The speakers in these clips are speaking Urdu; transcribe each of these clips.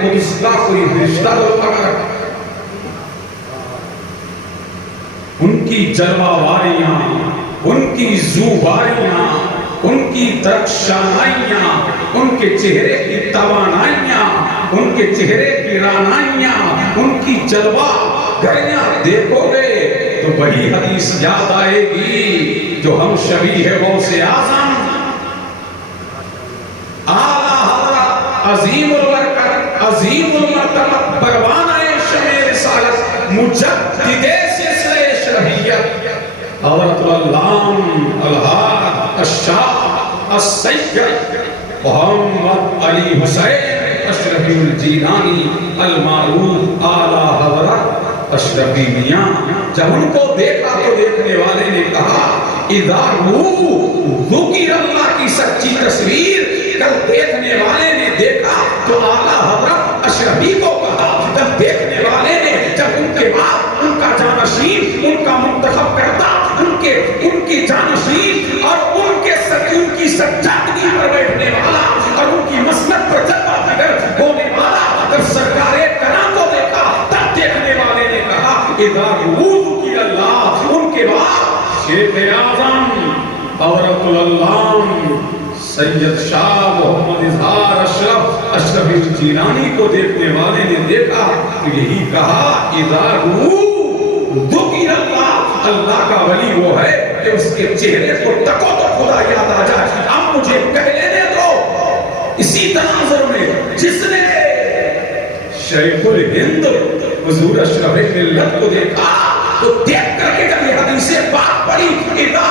قدس کا کوئی رشتہ اگر ان کی جلوہ واریاں، ان کی زوباریاں، ان کی درخشانائیاں، ان کے چہرے کی توانائیاں، ان کے چہرے کی رانائیاں، ان کی جلوہ گریاں دیکھو گے تو وہی حدیث یاد آئے گی جو ہم شبیہ غوث اعظم اعلیٰ حضرت عظیم البرکت عظیم المرتبت پروانہ شمع رسالت مجدد سلسلہ شرعیت حضرت العلامہ الحاج الشاہ السید محمد علی حسین اشرفی الجیلانی المعروف اعلیٰ حضرت اشرفی میاں، جب ان کو دیکھا تو دیکھنے والے نے کہا اذا ذکر اللہ کی سچی تصویر، کل دیکھنے والے نے دیکھا تو اعلیٰ حضرت اشرفی کو کہا، جب دیکھنے والے نے جب ان کے بعد ان کا جانشین ان کا منتخب کرتا، ان کی جانشین اور ان کی سجادگی پر بیٹھنے والا اور ان کی مسند پر جلوہ دیگر ہونے والا، جب سرکار کرام کو دیکھا تب دیکھنے والے نے کہا اذا ذکر اللہ، ان کے بعد شیخ اعظم حضرت العلامہ سید شاہ محمد اظہار اشرف الجیلانی کو دیکھنے والے نے دیکھا تو یہی کہا اذا ذکر اللہ، اللہ کا ولی وہ ہے کہ اس کے چہرے کو تکو تو خدا یاد آ جائے۔ اب مجھے کہہ لینے دو اسی تناظر میں جس نے شیخ الہند حضور اشرف ملت کو دیکھا تو دیکھ کر کے جب یہ حدیث پاک پڑھی اذا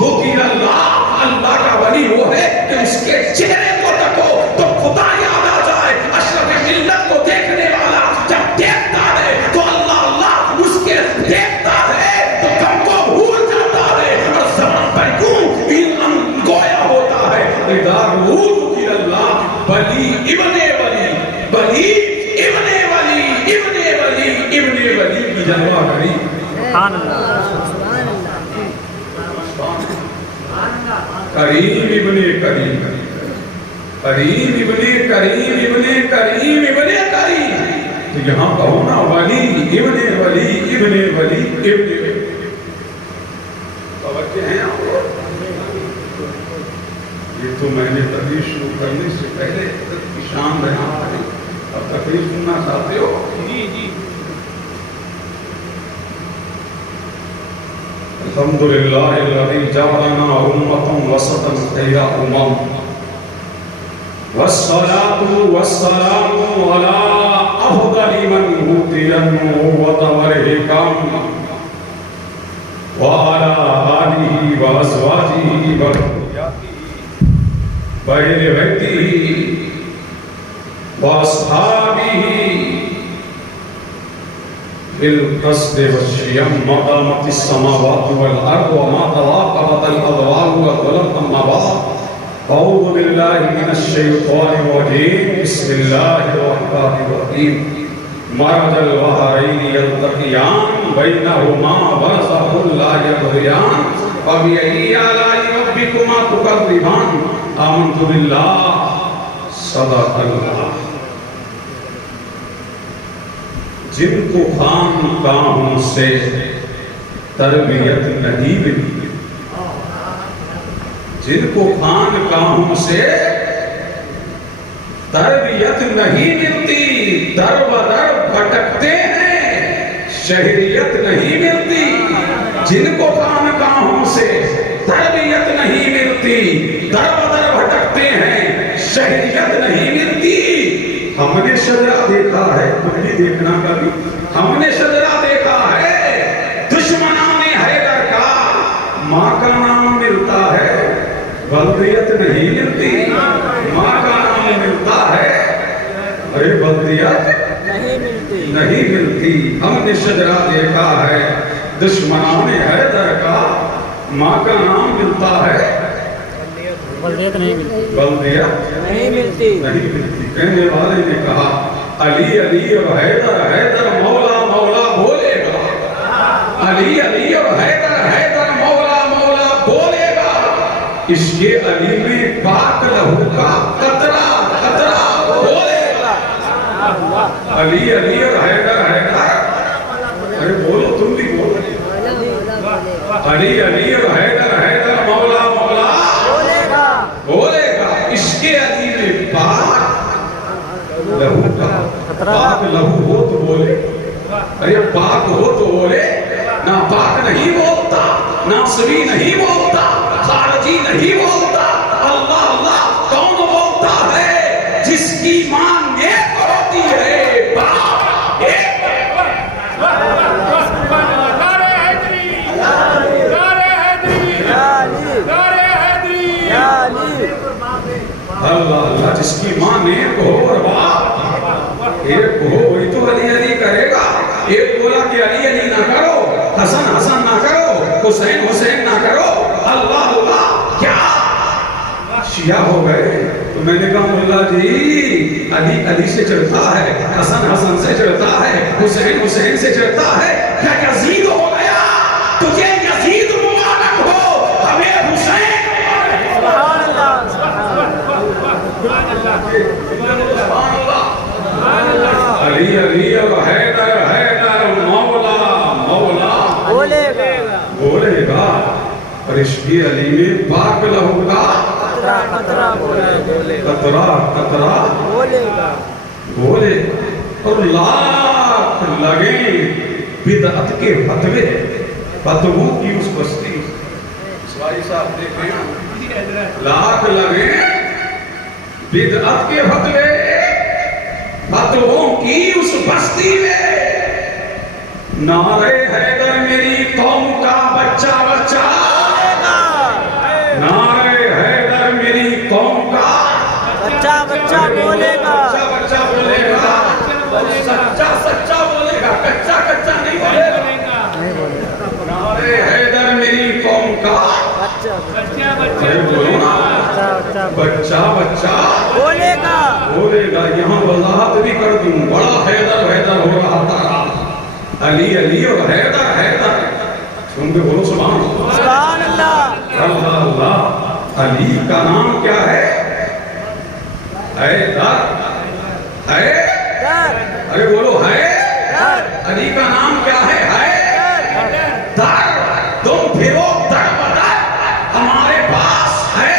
ذکر اللہ، اللہ کا ولی وہ ہے کہ اس کے چہرے کو تکو تو خدا یاد آ جائے۔ اشرف ملت کو دیکھنے والا جب دیکھتا ہے تو اللہ اللہ اس کے دیکھتا ہے تو غم کو بھول جاتا ہے اور زمان پر کیوں علم گویا ہوتا ہے۔ اذا ذکر اللہ، ولی ابن ولی، ولی ابن ولی، ابن ولی ابن ولی کی جلوہ گری۔ سبحان اللہ، کریم ابن کریم، کریم ابن کریم ابن کریم ابن کریم، تو یہاں کہو نا ولی ابن ولی ابن ولی ابن ولی، توجہ ہیں آپ کو؟ یہ تو میں نے تقریر شروع کرنے سے پہلے کی شان بیان کری، اب تقریر سننا چاہتے ہو؟ جی جی۔ الحمدللہ الذی جعلنا امة وسطا خیر امم والصلاة والسلام علی افضل من اوتی النبوۃ والحکم وعلی آلہ وازواجہ وذریاتہ وأہل بیتہ واصحابہ بالقصد والشیم ما دامت السماوات والارض وما تواقبت الاضواء والظلم اما بعد اعوذ باللہ من الشیطان الرجیم بسم اللہ الرحمن الرحیم مرج البحرین یلتقیان بینہما برزخ لا یبغیان فبأی آلاء ربکما تکذبان آمنت باللہ صدق اللہ۔ جن کو خانقاہوں سے تربیت نہیں ملتی، جن کو خانقاہوں سے تربیت نہیں ملتی، در بدر بھٹکتے ہیں، شہریت نہیں ملتی۔ جن کو خانقاہوں سے تربیت نہیں ملتی، در بدر بھٹکتے ہیں، شہریت نہیں ملتی۔ ہم نے شجرہ دیکھا ہے، تم بھی دیکھنا کبھی، ہم نے شجرہ دیکھا ہے، دشمنان حیدر کا ماں کا نام ملتا ہے، بلدیت نہیں ملتی۔ ماں کا نام ملتا ہے، ارے بلدیت نہیں ملتی۔ ہم نے شجرہ دیکھا ہے، دشمنان حیدر کا ماں کا نام ملتا ہے، بلدیت نہیں ملتی، بلدیت نہیں ملتی، نہیں ملتی۔ کہنے والے نے کہا علی علی اور حیدر حیدر مولا مولا بولے گا، علی علی اور حیدر حیدر مولا مولا بولے گا۔ عشق علی میں پاک لہو کا قطرہ قطرہ بولے گا۔ علی علی اور حیدر حیدر، ارے بولو تم بھی بولو، علی علی اور حیدر حیدر، مولا مولا بولے گا، عشق علی میں پاک لہو کا، پاک لہو ہو تو بولے، ارے پاک ہو تو بولے، نہ پاک نہیں بولتا، ناصری نہیں بولتا، خارجی نہیں بولتا، اللہ اللہ کون بولتا ہے؟ جس کی ماں نیک ہوتی ہے، باپ ایک اللہ اللہ، جس کی ماں نیک ہو اور باپ ایک ہو، وہی تو علی علی کرے گا۔ ایک بولا کہ علی علی نہ کرو، حسن حسن نہ کرو، حسین حسین نہ کرو، اللہ اللہ کیا شیعہ ہو گئے؟ تو میں نے کہا مولا جی علی علی سے چڑھتا ہے، حسن حسن سے چڑھتا ہے، حسین حسین سے چڑھتا ہے، کیا یزید ہو گیا؟ تجھے یزید مبارک ہو، ہمیں حسین علی علی اور حیدر حیدر، مولا مولا بولے گا، اور عشق علی میں پاک لہو کا قطرہ قطرہ بولے، اور لاکھ لگیں بدعت کے فتوے، فتووں کی اس بستی، سوائی صاحب دیکھیں، لاکھ لگیں بدعت کے فتوے، فتووں کی اس بستی میں، نعرے حیدر میری قوم کا بچہ بچہ، نعرے حیدر میری قوم کا بچہ بچہ بولے گا، بچہ بچہ بولے گا، سچا سچا بولے گا، کچا کچا نہیں بولے گا، نعرے حیدر میری قوم کا ارے بولو نا، بچہ بچہ بولے گا، بولے گا۔ یہاں وضاحت بھی کر دوں، بڑا حیدر حیدر ہو رہا تھا، علی علی اور حیدر حیدر، سن کے بولو سبحان اللہ، سبحان اللہ، اللہ اللہ۔ علی کا نام کیا ہے؟ حیدر، ارے بولو ہے، علی کا نام کیا ہے؟ حیدر، تم پھرو در بدر، ہمارے پاس ہے،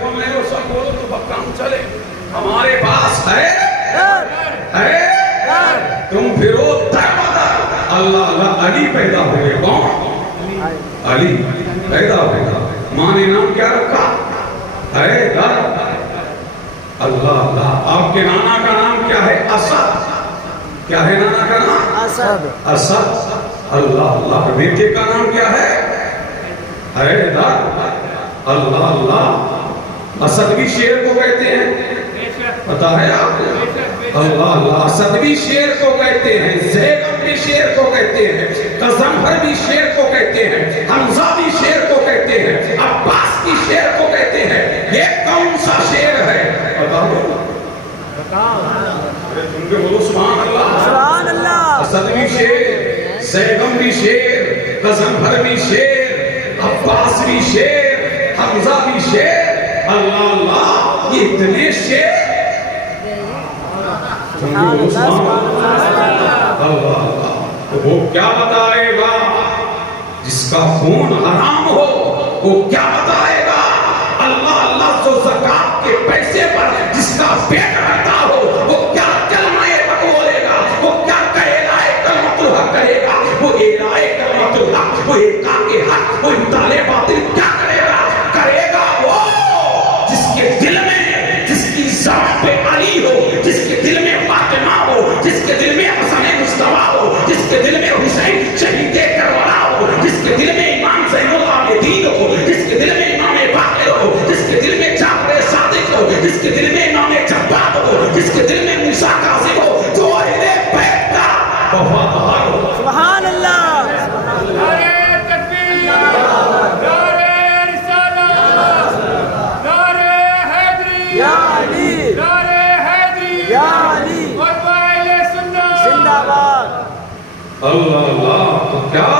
بولنے کو سب بولو تو بکام چلے، ہمارے پاس ہے، تم پھرو در بدر، اللہ اللہ۔ علی پیدا ہوئے، کون؟ علی پیدا ہوئے، ماں نے نام کیا رکھا؟ حیدر، اللہ اللہ۔ آپ کے نانا کا نام کیا ہے؟ اسد، کیا ہے نانا کا نام؟ اسد، اسد، اللہ اللہ۔ بیٹے کا نام کیا ہے؟ حیدر، اللہ اللہ۔ اسد بھی شیر کو کہتے ہیں، پتا ہے آپ کو؟ اللہ اللہ۔ اسد بھی شیر کو کہتے ہیں، زیغم بھی شیر کو کہتے ہیں، قزنفر بھی شیر کو کہتے ہیں، حمزہ بھی شیر کو کہتے ہیں، عباس بھی شیر کو کہتے ہیں۔ یہ کون سا شیر ہے؟ بتا دو، تم کے بولو سبحان اللہ، سبحان اللہ۔ اسد بھی شیر، زیغم بھی شیر، قزنفر بھی شیر، عباس بھی شیر، حمزہ بھی شیر، اللہ اللہ۔ یہ اتنے شیر، اللہ اللہ۔ تو وہ کیا بتائے گا؟ جس کا خون حرام ہو وہ کیا بتائے گا؟ اللہ اللہ۔ جو زکات کے پیسے پر جس کا پیٹ رہتا ہو وہ کیا کلمہ حق بولے گا؟ وہ کیا کہے گا؟ کلمۃ الحق کرے گا، وہ اعلان کلمۃ الحق، وہ احقاق حق، وہ ابطال باطل کیا کرے گا؟ کرے گا وہ جس کے دل میں، جس کی زبان پہ علی ہو، جس کے دل میں فاطمہ ہو، جس کے دل میں حسن مصطفیٰ ہو، جس کے دل میں حسین شہید کربلا ہو، جس کے دل میں امام زین العابدین ہو، جس کے دل میں امام باقر ہو، جس کے دل میں جعفر صادق ہو، جس کے دل میں امام جبار ہو، جس کے دل میں موسیٰ کاظم ہو، جو اہل بیت کا وفادار ہو۔ سبحان اللہ۔ یا علی، یا علی، زندہ باد۔ اللہ اللہ۔ تو کیا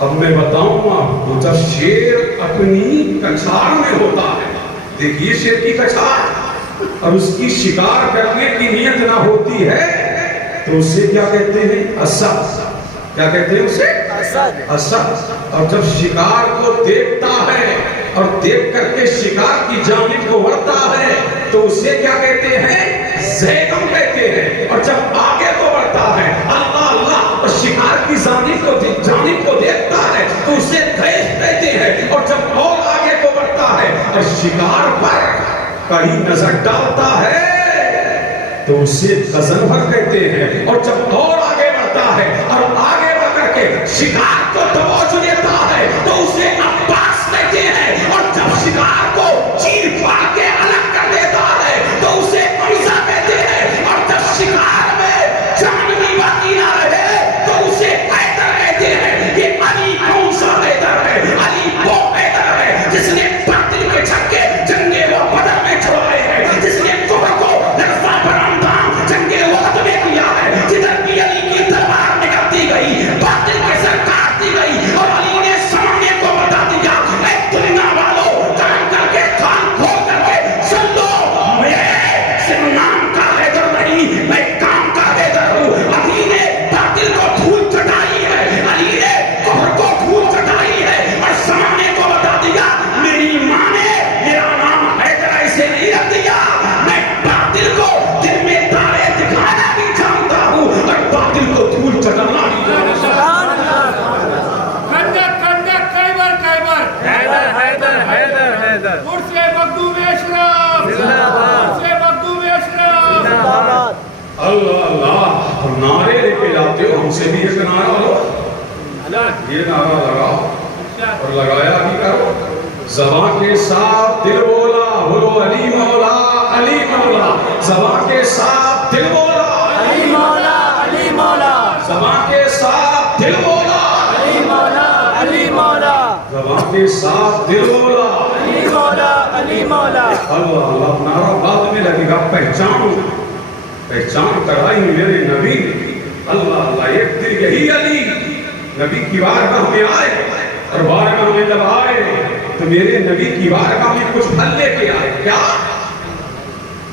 اب میں بتاؤں آپ کو، جب شیر اپنی کچھار میں ہوتا ہے، دیکھیے شیر کی کچھار، اور اس کی شکار کرنے کی نیت نہ ہوتی ہے تو اسے کیا کہتے ہیں؟ اسد. کیا کہتے ہیں اسے؟ اسد. اور جب شکار کو دیکھتا ہے اور دیکھ کر کے شکار کی جانب کو بڑھتا ہے تو اسے کیا کہتے ہیں؟ زیغم کہتے ہیں. اور جب آگے کو بڑھتا ہے اللہ اللہ اور شکار کی جانب کو دیکھتا ہے تو اسے غیظ کہتے ہیں. اور جب اور آگے کو بڑھتا ہے اور شکار پر کہیں نظر ڈالتا ہے تو اسے غضنفر کہتے ہیں. اور جب اور آگے بڑھتا ہے اور آگے بڑھ کر کے شکار کو توجہ دیتا ہے تو اسے عباس کہتے ہیں. اور جب شکار کو چیر پھاڑ کے الگ کر دیتا ہے تو اسے حمزہ کہتے ہیں. اور جب شکار میں جان بھی باقی نہ رہے تو اسے حیدر کہتے ہیں. یہ علی کون سا حیدر ہے؟ علی وہ حیدر ہے جس نے باطل کے چھکے جنگے و بدر میں چھوڑائے ہیں, جس نے کفر کو لرزہ برہم دام جنگے وقت میں کیا ہے, جدھر کی علی کی تلوار نکلتی گئی باطل کے سر کاٹتی گئی اور علی نے سامنے کو بتا دیا اے دنیا والوں کام کر کے کھان کھول کر کے سن لو میں صرف نام کا حیدر نہیں میں کام کا حیدر ہوں. علی نے باطل کو دھول چٹائی ہے, علی نے کفر کو دھول چٹائی ہے اور سامنے کو بتا دیا میری ماں نے میرا نام حیدر ایسے نہیں رکھ دیا. میں باطل کو دل میں تارے دکھانا بھی جانتا ہوں اور باطل کو دھول چٹانا بھی جانتا ہوں. خندق خندق خیبر خیبر حیدر حیدر حیدر حیدر مرسے مخدوم اشرف زندہ باد مرسے مخدوم اشرف زندہ باد. اللہ اللہ نعرے لے کے جاتے ہو, ہم سے بھی ایک نعرہ لو. یہ نعرہ لگاؤ اور لگایا بھی کرو. زبان کے ساتھ دل بولا, بولو علی مولا علی مولا. زبان کے ساتھ دل بولا علی مولا علی مولا. زبان کے ساتھ دل بولا علی مولا علی مولا. زبان کے ساتھ دل بولا علی مولا علی مولا. اللہ اللہ. نعرہ بعد میں لگے گا. پہچان کرائی میرے نبی نے. اللہ اللہ. ایک دن یہی علی نبی کی بارگاہ میں آئے اور بارگاہ میں جب آئے تو میرے نبی کی بارگاہ میں کچھ پھل لے کے آئے. کیا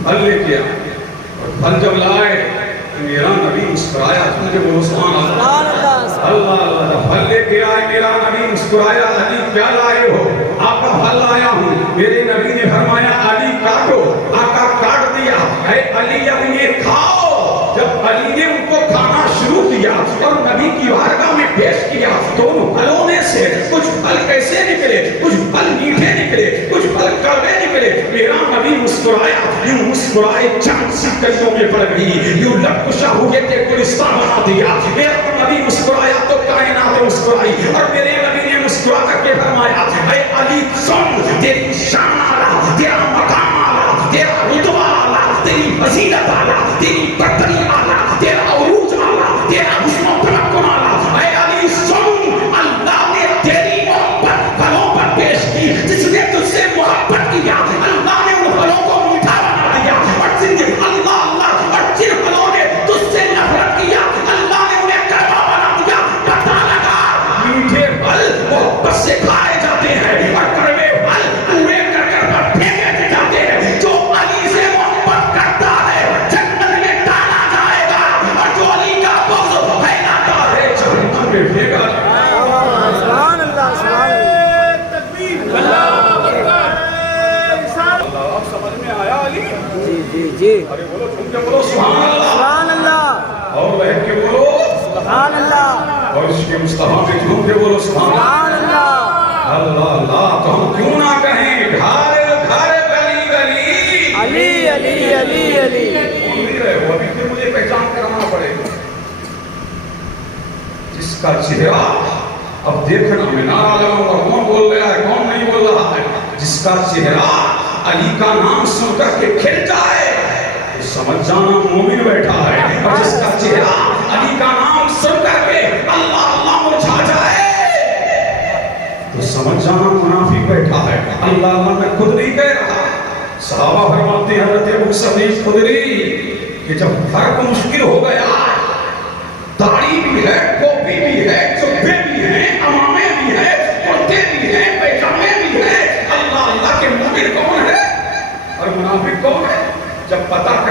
پھل لے کے آئے؟ اور پھل جب لائے تو میرا نبی مسکرایا. تم بولو سبحان اللہ. اللہ اللہ. پھل لے کے آئے, میرا نبی مسکرایا. علی کیا لائے ہو؟ آپ کا پھل لایا ہوں. میرے نبی نے فرمایا علی کاٹو. آقا کاٹ دیا. اے علی اب یہ کھاؤ. جب علی نے ان کو کھانا شروع کیا اور نبی کی بارگاہ میں پیش کیا تو ان پھلوں میں سے کچھ پھل کیسے نکلے؟ کچھ پھل میٹھے نکلے, کچھ پھل کڑوے نکلے. میرا نبی مسکرایا. یوں مسکرائے چاند سی کلیوں میں پڑ گئی. یوں لب کشا ہوئے کہ گلستان بنا دیا. میرا نبی مسکرایا تو کائنات مسکرائی. اور میرے نبی نے مسکرا کر کے فرمایا اے علی سن, تیری شان آلہ, تیرا مقام آلہ, تیرا رتبہ آلہ, تیری فضیلت آلہ, تیری برتری آلہ, تیرا عروج آلہ, تیرا حسن و تمکن آلہ. اے علی سن, اللہ نے تیری محبت پھلوں پر پیش کی. جس نے تجھ سے محبت کیا اللہ نے ان پھلوں کو میٹھا بنا دیا. اور جن اللہ اللہ اور جن پھلوں نے تجھ سے نفرت کیا اللہ نے انہیں کڑوا بنا دیا. پتہ لگا میٹھے پھل محبت سے کھائے جاتے ہیں اور کڑوے پھل پورے کر کر پر پھینکے جاتے ہیں. جو علی سے محبت کرتا ہے جنت میں ڈالا جائے گا اور جو علی کا بغض پھیلاتا ہے جہنم میں پھینکا جائے گا. سبحان اللہ سبحان اللہ. تکبیر اللہ اکبر. اللہ آپ سمجھ میں آیا علی؟ جی جی جی. ارے بولو تم کے بولو سبحان اللہ. سبحان اللہ اور بیٹھ کے بولو سبحان اللہ اور اس کے مصطفیٰ کے جھوم کے بولو سبحان اللہ. سبحان اللہ. اللہ اللہ. تو ہم کیوں نہ کہیں گھر گھر گلی گلی علی علی علی علی. بول نہیں رہے ہو ابھی پھر مجھے پہچان کرنا پڑے گا. جس کا چہرہ اب دیکھنا میں نعرہ لگاؤں گا کون بول رہا ہے کون نہیں بول رہا ہے. جس کا چہرہ علی کا نام سن کر کے کھل جائے تو سمجھ جانا مومن بیٹھا ہے. اور جس کا چہرہ علی کا نام سن کر کے اللہ اللہ مرجھا جائے تو سمجھ جانا منافق بیٹھا ہے. اللہ اللہ میں خود نہیں کہہ رہا. صحابہ فرماتے ہیں حضرت ابو سعید خدری کہ جب فرق مشکل ہو گیا, داڑھی بھی ہے, ٹوپی بھی ہے, جبے بھی ہیں, امامے بھی ہیں, کرتے بھی ہیں, پیجامے بھی ہیں, اللہ اللہ کے مومن کون ہے اور منافق کون ہے؟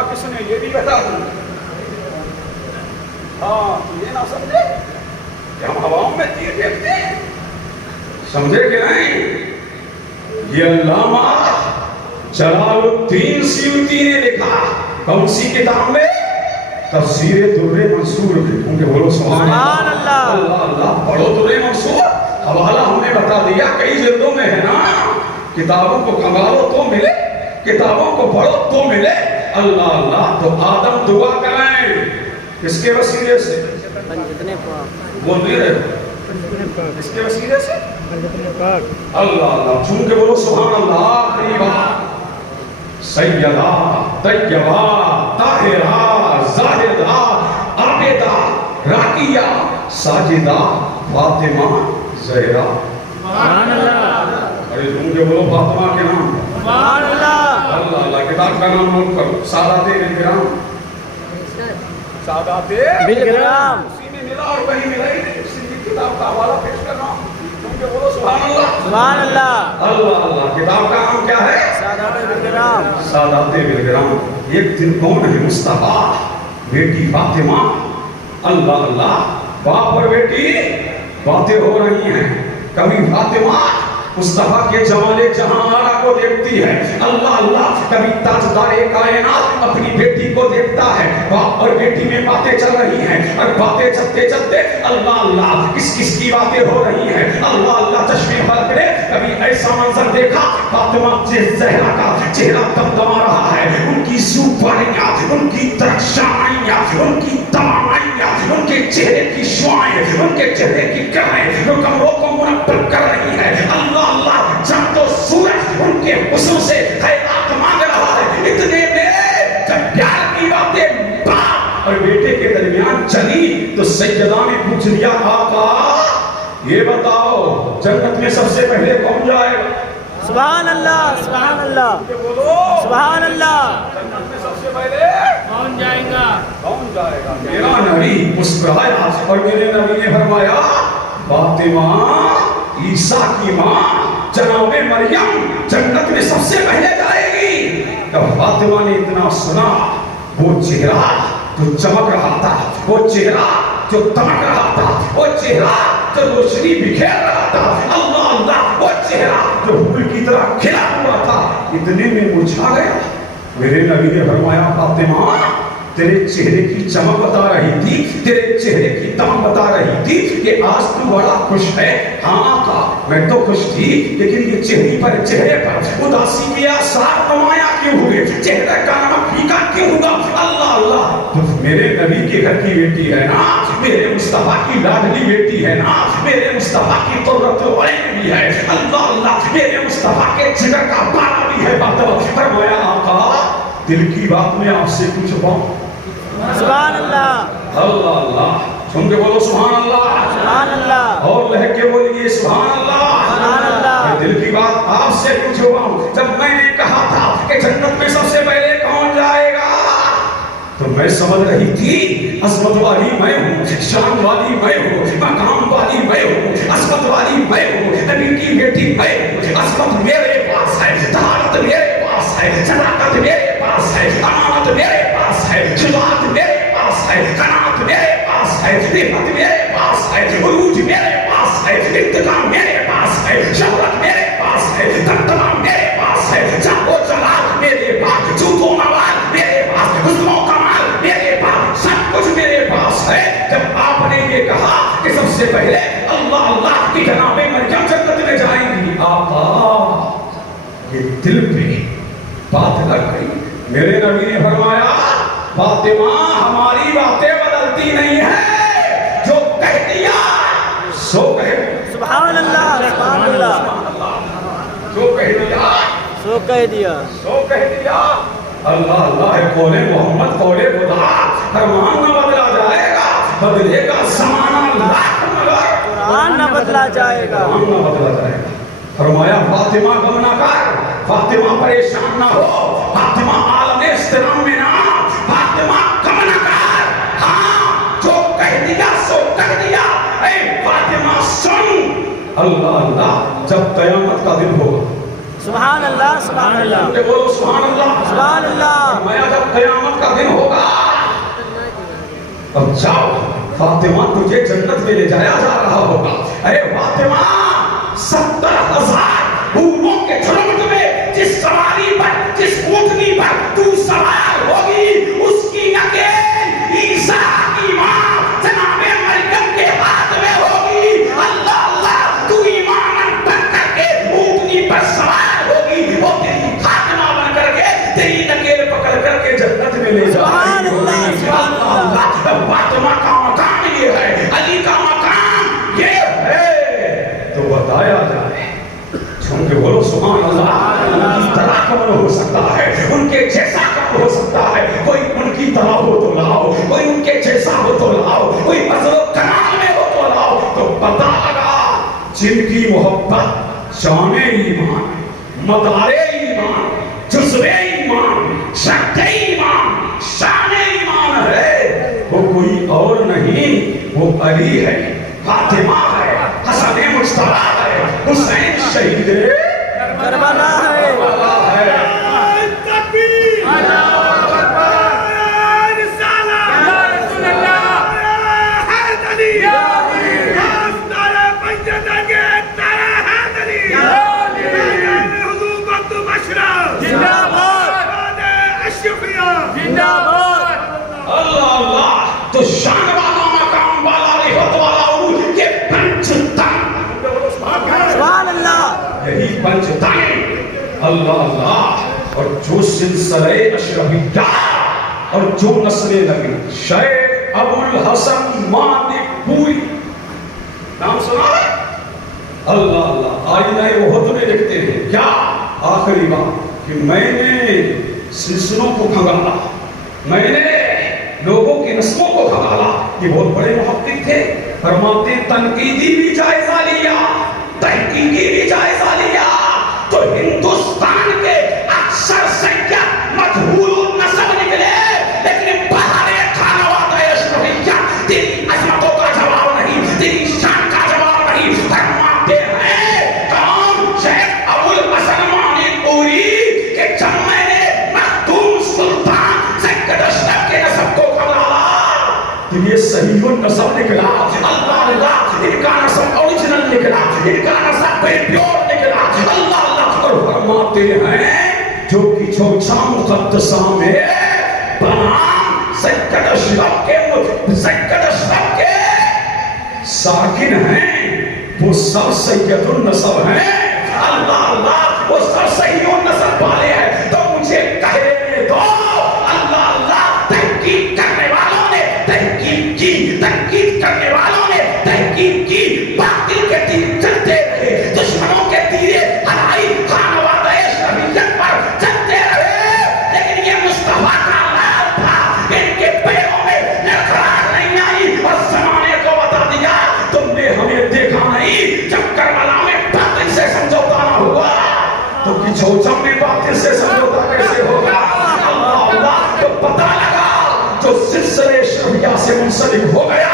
بولا کس نے یہ بھی بتا دوں. ہاں یہ نہ سمجھے کہ ہم ہواؤں میں تیر دیکھتے ہیں, سمجھے کہ نہیں. یہ علامہ جلال الدین سیوطی نے لکھا کون سی کتاب میں؟ تفسیر در منصور. ان کے بولو سبحان اللہ. اللہ اللہ پڑھو در منصور, حوالہ ہم نے بتا دیا کئی جلدوں میں ہے نا. کتابوں کو کمالو تو ملے, کتابوں کو پڑھو تو ملے. اللہ اللہ. تو آدم دعا کرائیں کس کے وسیلے سے؟ بول نہیں رہے کس کے وسیلے سے؟ اللہ اللہ. چون کے بولو سبحان اللہ. قریبا سیدہ طیبہ طاہرہ زاہدہ عابدہ راقیہ ساجدہ فاطمہ زہرا. سبحان اللہ. ارے چون کے بولو فاطمہ کے نام. سبحان اللہ. اللہ اللہ. کتاب کا نام نوٹ کرو, سادات بالگرام. سادات بالگرام. اسی میں ملا اور وہی ملا ہی نہیں. اسی کتاب کا حوالہ پیش کر رہا ہوں. چون کے بولو سبحان اللہ. سبحان اللہ. اللہ اللہ. کتاب کا نام کیا ہے؟ سادات بالگرام. سادات بالگرام. ایک دن کون ہے؟ مصطفیٰ بیٹی فاطمہ. اللہ اللہ. باپ اور بیٹی باتیں ہو رہی ہیں. کبھی فاطمہ مصطفیٰ کے جمال جہاں آرا کو دیکھتی ہے. اللہ اللہ. کبھی تاجدار کائنات اپنی بیٹی کو دیکھتا ہے. باپ اور بیٹی میں باتیں چل رہی ہیں اور باتیں چلتے چلتے اللہ اللہ کس کس کی باتیں ہو رہی ہیں. اللہ اللہ. چشمے بند کرے. کبھی ایسا منظر دیکھا فاطمہ زہرا کا چہرہ دمدما رہا ہے. ان کی زوباریاں, ان کی درخشانیاں, ان کی توانائیاں, ان کے چہرے کی شعائیں, ان کے چہرے کی کریں جو کمروں کو منور کر رہی ہے. اللہ اللہ. جب تو سورج ان کے حسن سے خیرات مانگ رہا ہے. اتنے میں جب پیار کی باتیں باپ اور بیٹے کے درمیان چلی تو سیدہ نے پوچھ لیا آقا یہ بتاؤ جنت میں سب سے پہلے کون جائے گا؟ سبحان اللہ. سبحان اللہ. سبحان اللہ. جنت میں سب سے پہلے کون جائے گا؟ کون جائے گا؟ میرا نبی مسکرایا اور میرے نبی نے فرمایا فاطمہ عیسیٰ کی ماں جناب مریم جنت میں سب سے پہلے جائے گی. جب فاطمہ نے اتنا سنا وہ چہرہ جو چمک رہا تھا, وہ چہرہ جو دمک رہا تھا, وہ چہرہ جو روشنی بکھیر رہا تھا, اللہ اللہ, وہ چہرہ جو پھول کی طرح کھلا ہوا تھا, اتنے میں مرجھا گیا. میرے نبی نے فرمایا فاطمہ تیرے چہرے کی چمک بتا رہی تھی, تیرے چہرے کی دم بتا رہی تھی کہ آج تو بڑا خوش ہے. ہاں آقا میں تو خوش تھی لیکن یہ چہرے پر اداسی کے آثار نمایاں کیوں ہوئے, چہرے کا نام پھیکا کیوں ہوا؟ اللہ اللہ. میرے نبی کے گھر کی بیٹی ہے نا, میرے مصطفیٰ کی لاڈلی بیٹی ہے نا, میرے مصطفیٰ کی قرۃ العین بھی ہے. اللہ اللہ. میرے مصطفیٰ کے جگر کا پارا بھی ہے. فرمایا آقا دل کی بات میں آپ سے کچھ چھپاؤں. سبحان اللہ. اللہ اللہ. سن کے بولو سبحان اللہ. سبحان اللہ. اور لہک کے بولیے سبحان اللہ. سبحان اللہ. میں دل کی بات آپ سے کچھ چھپاؤں. جب میں نے کہا تھا کہ جنت میں سب سے پہلے کون جائے گا تو میں سمجھ رہی تھی عظمت والی میں ہوں, شان والی میں ہوں, مقام والی میں ہوں, عظمت والی میں ہوں, نبی کی بیٹی میں ہوں. عظمت میرے پاس ہے, طہارت میرے پاس ہے, صداقت میرے پاس ہے, امانت میرے پاس ہے, شجاعت میرے پاس ہے, قناعت میرے پاس ہے, رفت میرے پاس ہے, عروج میرے پاس ہے, انتقام میرے پاس ہے, شہرت میرے پاس ہے, دمدمہ میرے پاس ہے, جب و جلال میرے پاس, جود و موال میرے پاس, حسن و کمال میرے پاس, سب کچھ میرے پاس ہے. جب آپ نے یہ کہا کہ سب سے پہلے اللہ اللہ کی جناب مریم جنت میں جائیں گی, آقا یہ دل پہ بات لگ گئی. میرے نبی نے فرمایا فاطمہ ہماری باتیں بدلتی نہیں ہے, جو کہہ دیا سو کہہ دیا. سبحان اللہ. سبحان اللہ. جو کہہ دیا سو کہہ دیا. سو کہہ دیا. اللہ اللہ ہے قول محمد قول خدا, فرمان نہ بدلا جائے گا, بدلے گا زمانہ لاکھ مگر قرآن نہ بدلا جائے گا. قرآن نہ بدلا جائے گا. فرمایا فاطمہ غم نہ کر, فاطمہ پریشان نہ ہو, فاطمہ عالم اضطراب میں نہ, فاطمہ غم نہ کر. ہاں جو کہہ دیا سو کہہ دیا. اے فاطمہ سن, اللہ اللہ جب قیامت کا دن ہوگا سبحان اللہ سبحان اللہ بولو سبحان اللہ. سبحان اللہ. میں جب قیامت کا دن ہوگا اب جاؤ فاطمہ تجھے جنت میں لے جایا جا رہا ہوگا. ارے فاطمہ 70,000 حوروں کے جھنڈ میں جس سواری پر جس اونٹنی پر تو سوار ہوگی اس کی نکیل عیسیٰ کی ماں جناب مریم کے ہاتھ میں ہوگی. اللہ اللہ تو ایمان بن کر کے اونٹنی پر سوار ہوگی وہ تیری خاتمہ بن کر کے تیری نکیل پکڑ کر کے جنت میں لے جائے گی. فاطمہ کا مقام یہ ہے, علی کا مقام یہ ہے تو بتایا جائے. سن کے بولو سبحان اللہ. ان کی طرح کون ہو سکتا ہے, ان کے جیسا کون ہو سکتا ہے. کوئی ان کی طرح ہو تو لاؤ, کوئی ان کے جیسا ہو تو لاؤ, کوئی فضل و کرام میں ہو تو لاؤ. تو پتا لگا جن کی محبت شان ایمان, مدار ایمان, جزو ایمان, شرط ایمان, شان ایمان ہے وہ کوئی اور نہیں, وہ علی ہے, فاطمہ ہے, حسن مجتبی ہے, حسین شہید کربلا ہے. تکبیر اللہ اکبر رسالہ یا رسول اللہ حیدری یا علی نارے پنجتن کے نعرہ حیدری یا علی حضور بخت مشرف زندہ باد اشفیاء زندہ باد. اللہ اللہ تو شان والا مقام والا رفت والا یہ پنجتن سبحان اللہ. یہی پنجتن اللہ اللہ. اور جو سلسلہ اشرفیہ اور جو نسل نبی شیخ ابو الحسن مانک پوری نام سنا ہے. اللہ اللہ آئینہ وحد میں لکھتے ہیں کیا آخری بات کہ میں نے سلسلوں کو کھنگالا, میں نے لوگوں کی نسلوں کو کھنگالا. یہ بہت بڑے محقق تھے, فرماتے تنقیدی بھی جائزہ لیا, تحقیقی بھی جائزہ لیا تو ہندوستان کے اکثر سید مجہول النسب نکلے, لیکن باہر خانواد اشرفیہ تیری عظمتوں کا جواب نہیں, تیری شان کا جواب نہیں. فرماتے ہیں کون شیخ ابو الحسن مانک پوری کہ جب میں نے مخدوم سلطان سید اشرف کے نسب کو کھنگالا تو یہ صحیح النسب نکلا. اللہ اللہ ان کا نسب اوریجنل نکلا, ان کا نسب پیور نکلا. اللہ اللہ اور فرماتے ہیں جو کچھو چام مقدسہ میں بنا سید اشرف کے ساکن ہیں وہ سب سید النسب ہیں. اللہ اللہ وہ سب صحیح النسب والے ہیں. تو مجھے کہنے دو اللہ اللہ تحقیق کرنے والوں نے تحقیق کی, تحقیق کرنے والوں نے تحقیق کی, باطل کے تیر چلتے رہے, دشمنوں کے تیرے ہرائی خانواد اشرفیت پر چلتے رہے, لیکن یہ مصطفیٰ کا نام تھا. ان کے پیروں میں نکھراٹ نہیں آئی اور زمانے کو بتا دیا تم نے ہمیں دیکھا نہیں. جب کربلا میں باطل سے سمجھوتا نہ ہوا تو کچھو چم میں باطل سے سمجھوتا کیسے ہوگا. اللہ اللہ تو پتا لگا جو سلسلے اشرفیہ سے منسلک ہو گیا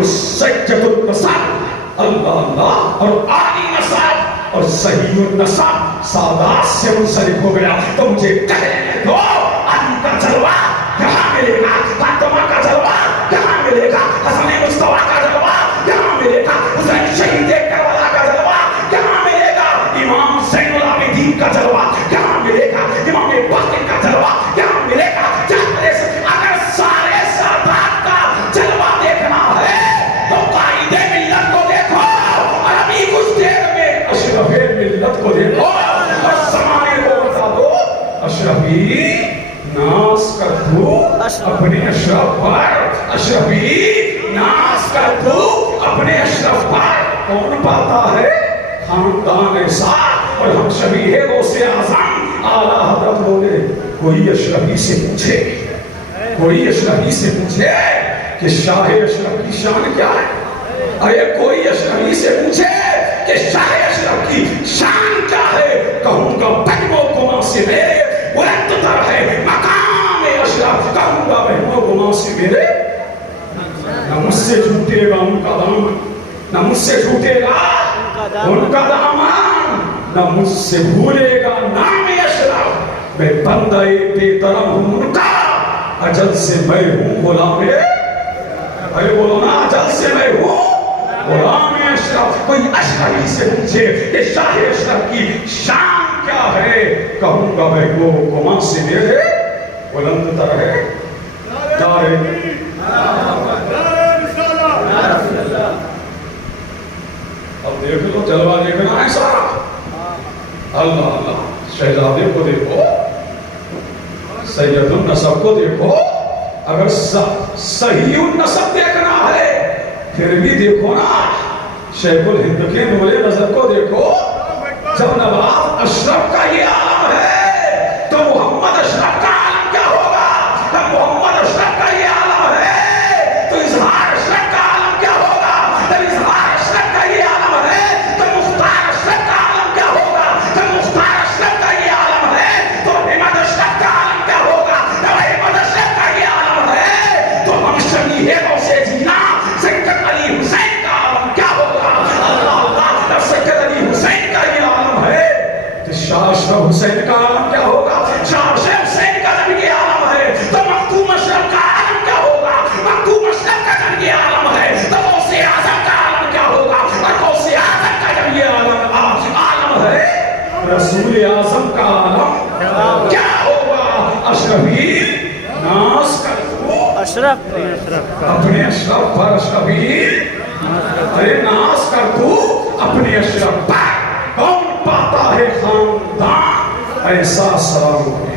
اس سید النسب اللہ اللہ اور عالی نسب اور صحیح النسب سادات سے منسلک ہو گیا. تو مجھے کہنے دو علی کا جلوہ کہاں ملے گا, فاطمہ کا جلوہ کہاں ملے گا, حسن مجتبی کا جلوہ کہاں ملے گا, حسین شہید کربلا کا جلوہ کہاں ملے گا, امام زین العابدین کا جلوہ کہاں ملے گا, امام باقر کا جلوہ کہاں ملے گا. اگر سارے سادات کا جلوہ دیکھنا ہے تو قائد ملت کو دیکھو, اور ابھی کچھ دیر میں اشرف ملت کو دیکھو, اور زمانے کو بتا دو اشرفی ناز کر دو اپنے اشرف پر, اشرفی ناز کر دو اپنے اشرف پر. کون پاتا ہے خاندان ایسا اور ہم شبیہ غوث اعظم اعلیٰ حضرت بولے کوئی اشرفی سے پوچھے, کوئی اشرفی سے پوچھے کہ شاہ اشرف کی شان کیا ہے. ارے کوئی اشرفی سے پوچھے کہ شاہ اشرف کی شان کیا ہے, کہوں گا بہنوں گما سے میرے بلند تر ہے مقام اشرف, کہوں گا بہنوں گما سے میرے. نہ مجھ سے جھوٹے گا ان کا دامن, نہ مجھ سے جھوٹے گا ان کا دامن. نہ مجھ سے بھولے گا نام اشرف، میں بندہ بے درم ہوں ان کا، اجل سے میں ہوں غلام، ارے بولو نا، اجل سے میں ہوں غلام اشرف۔ کوئی اشرفی سے پوچھے کہ شاہ اشرف کی شان کیا ہے، کہوں گا میں کو گمان سے میرے بلند تر ہے دار اب دیکھ لو جلوہ دیکھنا ہے سارا، اللہ اللہ، شہزادے کو دیکھو، سید النسب کو دیکھو، اگر صحیح النسب دیکھنا ہے پھر بھی دیکھو نا، شیخ الہند کے نور نظر کو دیکھو، جب نواب اشرف کا یہ عالم ہے تو محمد اشرف کا عالم کیا ہوگا؟ جب محمد اشرف کا یہ عالم ہے تو اظہار اشرف کا عالم کیا ہوگا؟ جب اظہار اشرف کا یہ عالم ہے تو مختار اشرف کا عالم کیا ہوگا؟ جب مختار اشرف کا یہ عالم ہے تو احمد اشرف کا عالم کیا ہوگا؟ جب احمد اشرف کا یہ عالم ہے تو ہم شریحوں سے جینا سید علی حسین کا عالم کیا ہوگا؟ اللہ اللہ، جب سید علی حسین کا یہ عالم ہے تو شاہ اشرف حسین کا عالم کیا ہوگا؟ شاہ اشرف حسین کا جب یہ عالم ہے تو مختوم اشرف کا عالم کیا ہوگا؟ مختوم اشرف کا جب یہ عالم ہے تو غوث اعظم کا عالم کیا ہوگا؟ اور غوث اعظم کا جب یہ عالم ہے رسول اعظم کا عالم کیا ہوگا؟ اشرفی ناز کر دو اشرف اپنے اشرف پر، اشرفی ارے ناز کر دو اپنے اشرف پر، کون پاتا ہے خاندان ایسا سلام